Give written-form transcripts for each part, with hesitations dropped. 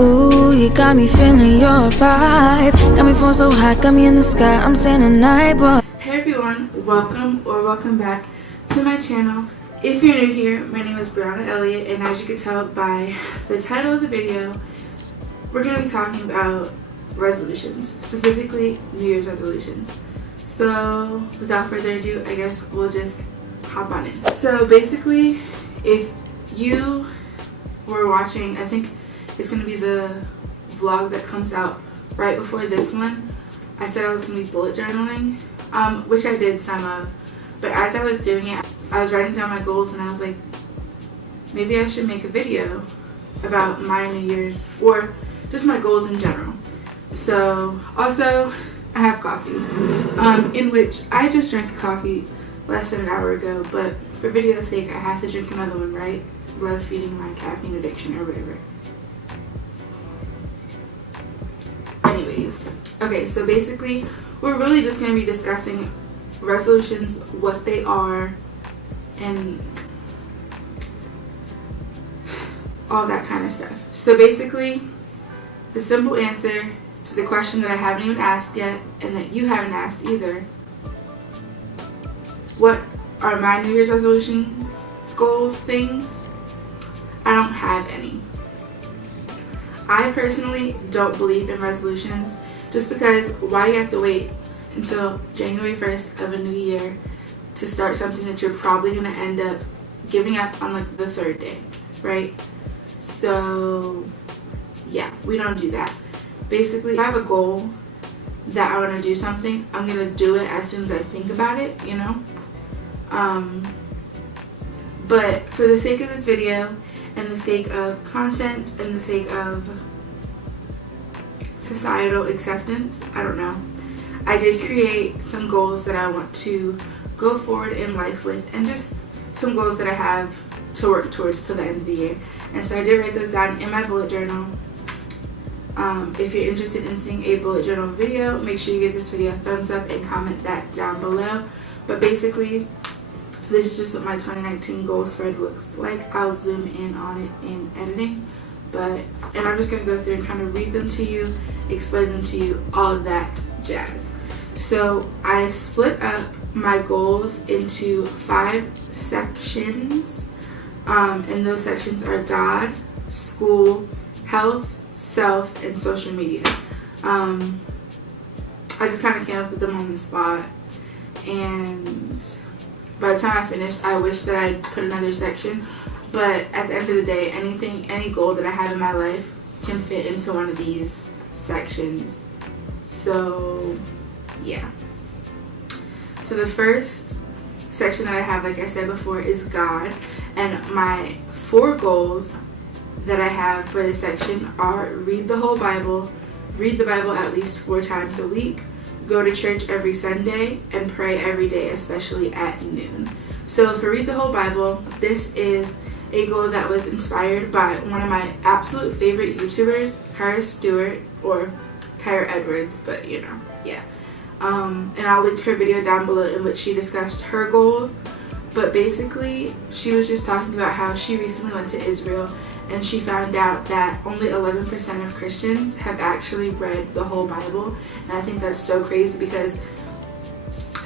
Ooh, you got me feeling your vibe. Got me feeling so hot, got me in the sky. I'm saying tonight, boy. Hey everyone, welcome back to my channel. If you're new here, my name is Bryonna Elliott, and as you can tell by the title of the video, we're going to be talking about resolutions, specifically New Year's resolutions. So without further ado, I guess we'll just hop on in. So basically, if you were watching, I think it's going to be the vlog that comes out right before this one, I said I was going to be bullet journaling, which I did some of, but as I was doing it, I was writing down my goals and I was like, maybe I should make a video about my New Year's, or just my goals in general. So also, I have coffee, in which I just drank a coffee less than an hour ago, but for video's sake, I have to drink another one, right? Love feeding my caffeine addiction or whatever. Anyways, okay, so basically, we're really just going to be discussing resolutions, what they are, and all that kind of stuff. So basically, the simple answer to the question that I haven't even asked yet, and that you haven't asked either, what are my New Year's resolution goals, things? I don't have any. I personally don't believe in resolutions, just because why do you have to wait until January 1st of a new year to start something that you're probably going to end up giving up on like the third day, right? So yeah, we don't do that. Basically, if I have a goal that I want to do something, I'm going to do it as soon as I think about it, you know? But for the sake of this video, and the sake of content, and the sake of societal acceptance, I don't know, I did create some goals that I want to go forward in life with, and just some goals that I have to work towards till the end of the year. And so I did write those down in my bullet journal. If you're interested in seeing a bullet journal video, make sure you give this video a thumbs up and comment that down below. But basically, this is just what my 2019 goal spread looks like. I'll zoom in on it in editing, and I'm just going to go through and kind of read them to you, explain them to you, all that jazz. So I split up my goals into 5 sections, and those sections are God, school, health, self, and social media. I just kind of came up with them on the spot, and by the time I finished, I wish that I put another section, but at the end of the day, any goal that I have in my life can fit into one of these sections. So yeah. So the first section that I have, like I said before, is God, and my 4 goals that I have for this section are read the whole Bible, read the Bible at least 4 times a week, go to church every Sunday, and pray every day, especially at noon. So for read the whole Bible, this is a goal that was inspired by one of my absolute favorite YouTubers, Kyra Stewart, or Kyra Edwards, but you know, yeah. And I'll link her video down below in which she discussed her goals. But basically, she was just talking about how she recently went to Israel, and she found out that only 11% of Christians have actually read the whole Bible. And I think that's so crazy, because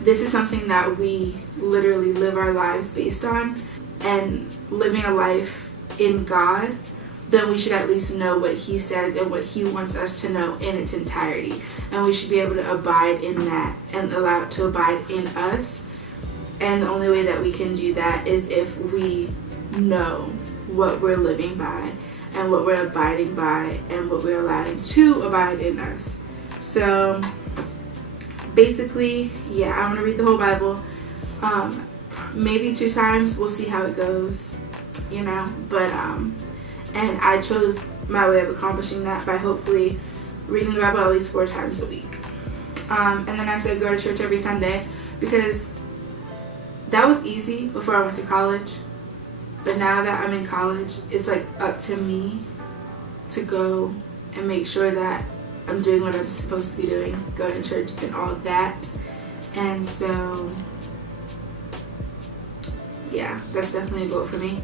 this is something that we literally live our lives based on, and living a life in God, then we should at least know what He says and what He wants us to know in its entirety. And we should be able to abide in that and allow it to abide in us. And the only way that we can do that is if we know what we're living by, and what we're abiding by, and what we're allowing to abide in us. So basically, yeah, I'm gonna read the whole Bible, maybe 2 times. We'll see how it goes, you know. But and I chose my way of accomplishing that by hopefully reading the Bible at least 4 times a week. And then I said go to church every Sunday, because that was easy before I went to college. But now that I'm in college, it's like up to me to go and make sure that I'm doing what I'm supposed to be doing, go to church and all of that. And so yeah, that's definitely a goal for me.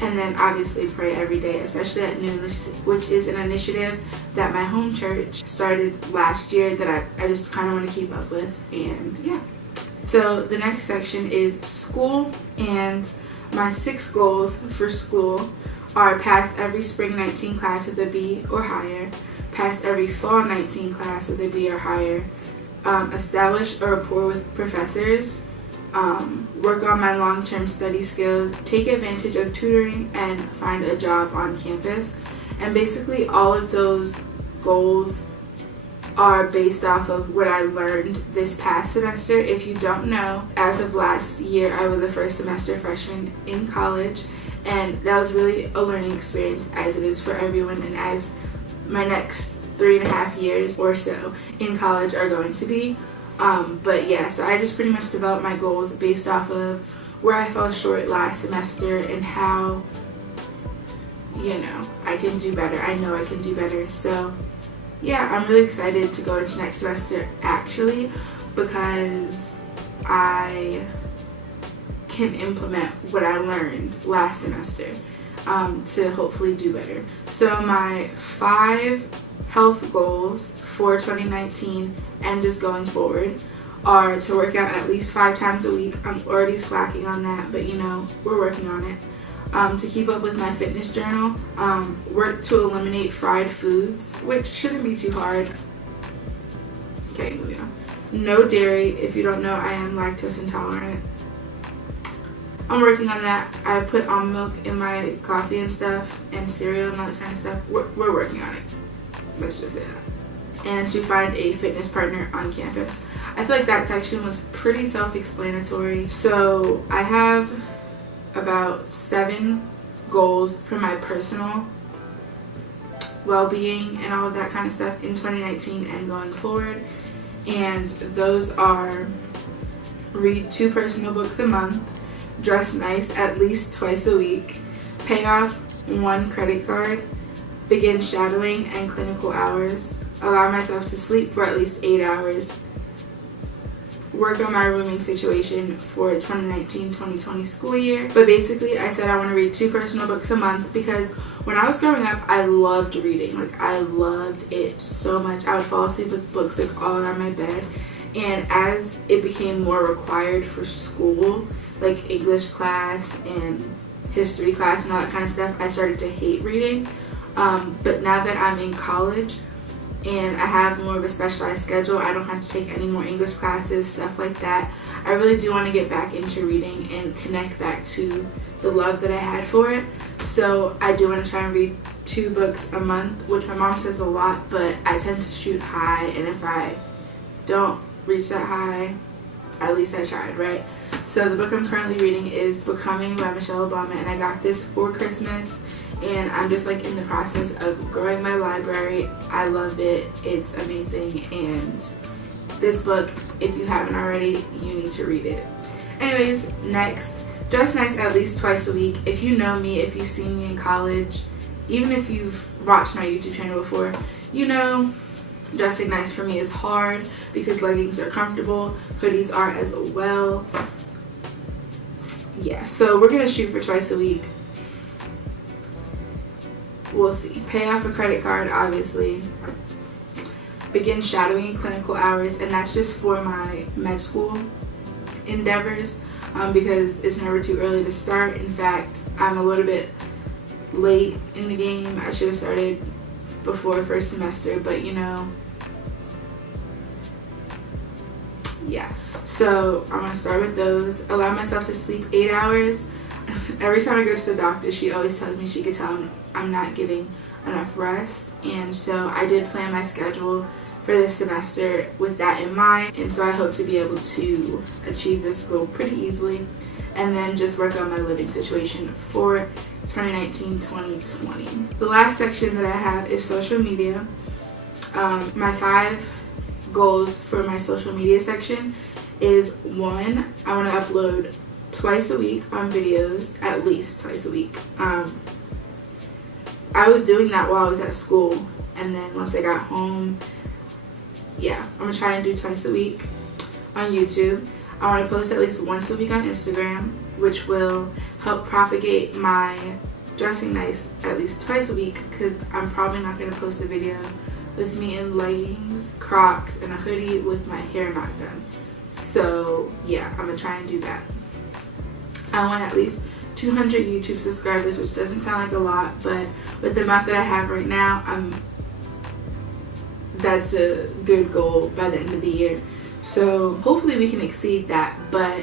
And then obviously pray every day, especially at noon, which is an initiative that my home church started last year that I just kind of want to keep up with. And yeah. So the next section is school, and my 6 goals for school are pass every spring 19 class with a B or higher, pass every fall 19 class with a B or higher, establish a rapport with professors, work on my long-term study skills, take advantage of tutoring, and find a job on campus. And basically all of those goals are based off of what I learned this past semester. If you don't know, as of last year, I was a first semester freshman in college, and that was really a learning experience, as it is for everyone, and as my next 3.5 years or so in college are going to be. But yeah, so I just pretty much developed my goals based off of where I fell short last semester and how, I can do better. I know I can do better. So yeah, I'm really excited to go into next semester actually, because I can implement what I learned last semester to hopefully do better. So my 5 health goals for 2019 and just going forward are to work out at least 5 times a week. I'm already slacking on that, but we're working on it. To keep up with my fitness journal, work to eliminate fried foods, which shouldn't be too hard. Okay, moving on. No dairy. If you don't know, I am lactose intolerant. I'm working on that. I put almond milk in my coffee and stuff, and cereal and all that kind of stuff. We're working on it. Let's just say that. And to find a fitness partner on campus. I feel like that section was pretty self-explanatory. So I have about 7 goals for my personal well-being and all of that kind of stuff in 2019 and going forward. And those are: read 2 personal books a month, dress nice at least twice a week, pay off 1 credit card, begin shadowing and clinical hours, allow myself to sleep for at least 8 hours, work on my rooming situation for 2019-2020 school year. But basically I said I want to read 2 personal books a month because when I was growing up I loved reading. Like, I loved it so much. I would fall asleep with books like all around my bed, and as it became more required for school, like English class and history class and all that kind of stuff, I started to hate reading. But now that I'm in college and I have more of a specialized schedule, I don't have to take any more English classes, stuff like that. I really do want to get back into reading and connect back to the love that I had for it. So I do want to try and read 2 books a month, which my mom says a lot, but I tend to shoot high, and if I don't reach that high, at least I tried, right? So the book I'm currently reading is Becoming by Michelle Obama, and I got this for Christmas. And I'm just like in the process of growing my library. I love it. It's amazing. And this book, if you haven't already, you need to read it. Anyways, next, dress nice at least twice a week. If you know me, if you've seen me in college, even if you've watched my YouTube channel before, dressing nice for me is hard because leggings are comfortable, hoodies are as well. Yeah, so we're going to shoot for twice a week. We'll see. Pay off a credit card, obviously. Begin shadowing clinical hours, and that's just for my med school endeavors because it's never too early to start. In fact, I'm a little bit late in the game. I should have started before first semester, but yeah. So I'm going to start with those. Allow myself to sleep 8 hours. Every time I go to the doctor, she always tells me she could tell I'm not getting enough rest, and so I did plan my schedule for this semester with that in mind, and so I hope to be able to achieve this goal pretty easily, and then just work on my living situation for 2019-2020. The last section that I have is social media. My 5 goals for my social media section is: 1, I want to upload twice a week on videos, at least twice a week. I was doing that while I was at school, and then once I got home, yeah, I'm going to try and do twice a week on YouTube. I want to post at least once a week on Instagram, which will help propagate my dressing nice at least twice a week, because I'm probably not going to post a video with me in leggings, Crocs, and a hoodie with my hair not done. So yeah, I'm going to try and do that. I want at least 200 YouTube subscribers, which doesn't sound like a lot, but with the amount that I have right now, that's a good goal by the end of the year. So hopefully we can exceed that. But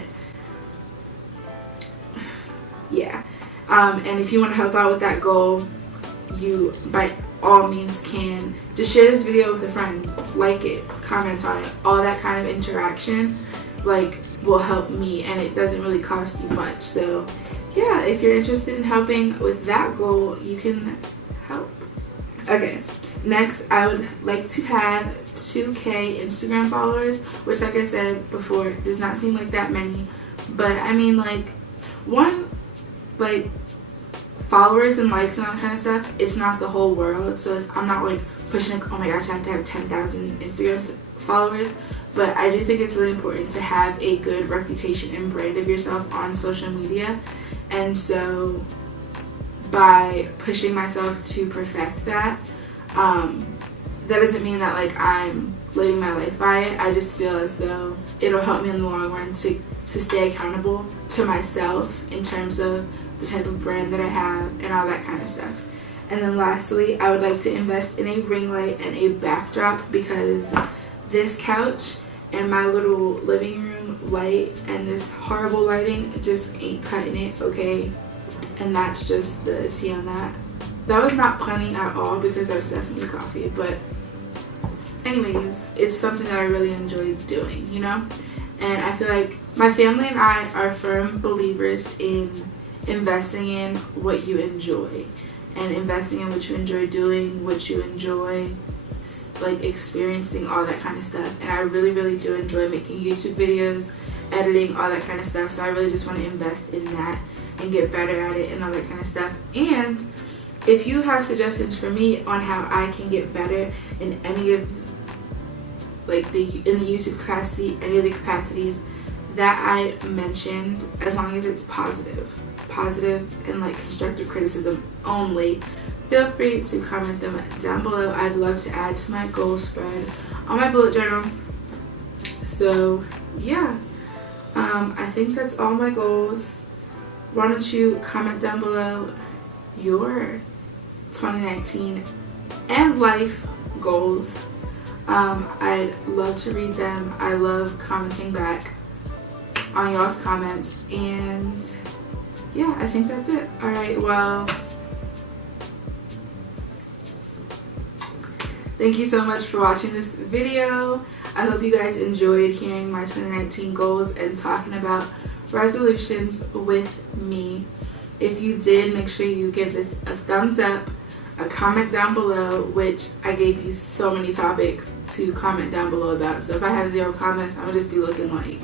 yeah, and if you want to help out with that goal, you by all means can just share this video with a friend, like it, comment on it. All that kind of interaction like will help me, and it doesn't really cost you much. So yeah, if you're interested in helping with that goal, you can help. Okay, next I would like to have 2K Instagram followers, which, like I said before, does not seem like that many, but I mean, like, followers and likes and all that kind of stuff, it's not the whole world. So I'm not like pushing like, oh my gosh, I have to have 10,000 Instagram followers, but I do think it's really important to have a good reputation and brand of yourself on social media. And so by pushing myself to perfect that, that doesn't mean that like I'm living my life by it. I just feel as though it'll help me in the long run to stay accountable to myself in terms of the type of brand that I have and all that kind of stuff. And then lastly, I would like to invest in a ring light and a backdrop, because this couch and my little living room light and this horrible lighting just ain't cutting it, okay? And that's just the tea on that. That was not punny at all, because that's definitely coffee, but anyways, it's something that I really enjoy doing, you know? And I feel like my family and I are firm believers in investing in what you enjoy, and investing in what you enjoy doing, what you enjoy like experiencing, all that kind of stuff. And I really, really do enjoy making YouTube videos, editing, all that kind of stuff. So I really just want to invest in that and get better at it and all that kind of stuff. And if you have suggestions for me on how I can get better in any of like in the YouTube capacity, any of the capacities that I mentioned, as long as it's positive and like constructive criticism only, feel free to comment them down below. I'd love to add to my goal spread on my bullet journal. So yeah, I think that's all my goals. Why don't you comment down below your 2019 and life goals. I'd love to read them. I love commenting back on y'all's comments. And yeah, I think that's it. Alright, well, thank you so much for watching this video. I hope you guys enjoyed hearing my 2019 goals and talking about resolutions with me. If you did, make sure you give this a thumbs up, a comment down below, which I gave you so many topics to comment down below about. So if I have 0 comments, I'm gonna just be looking like.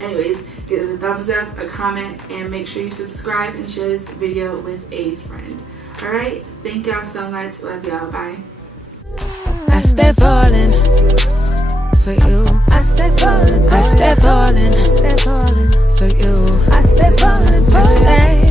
Anyways, give us a thumbs up, a comment, and make sure you subscribe and share this video with a friend. Alright, thank y'all so much. Love y'all. Bye. I stay falling for you. I stay falling. I stay falling. I stay falling for you. I stay falling. I stay.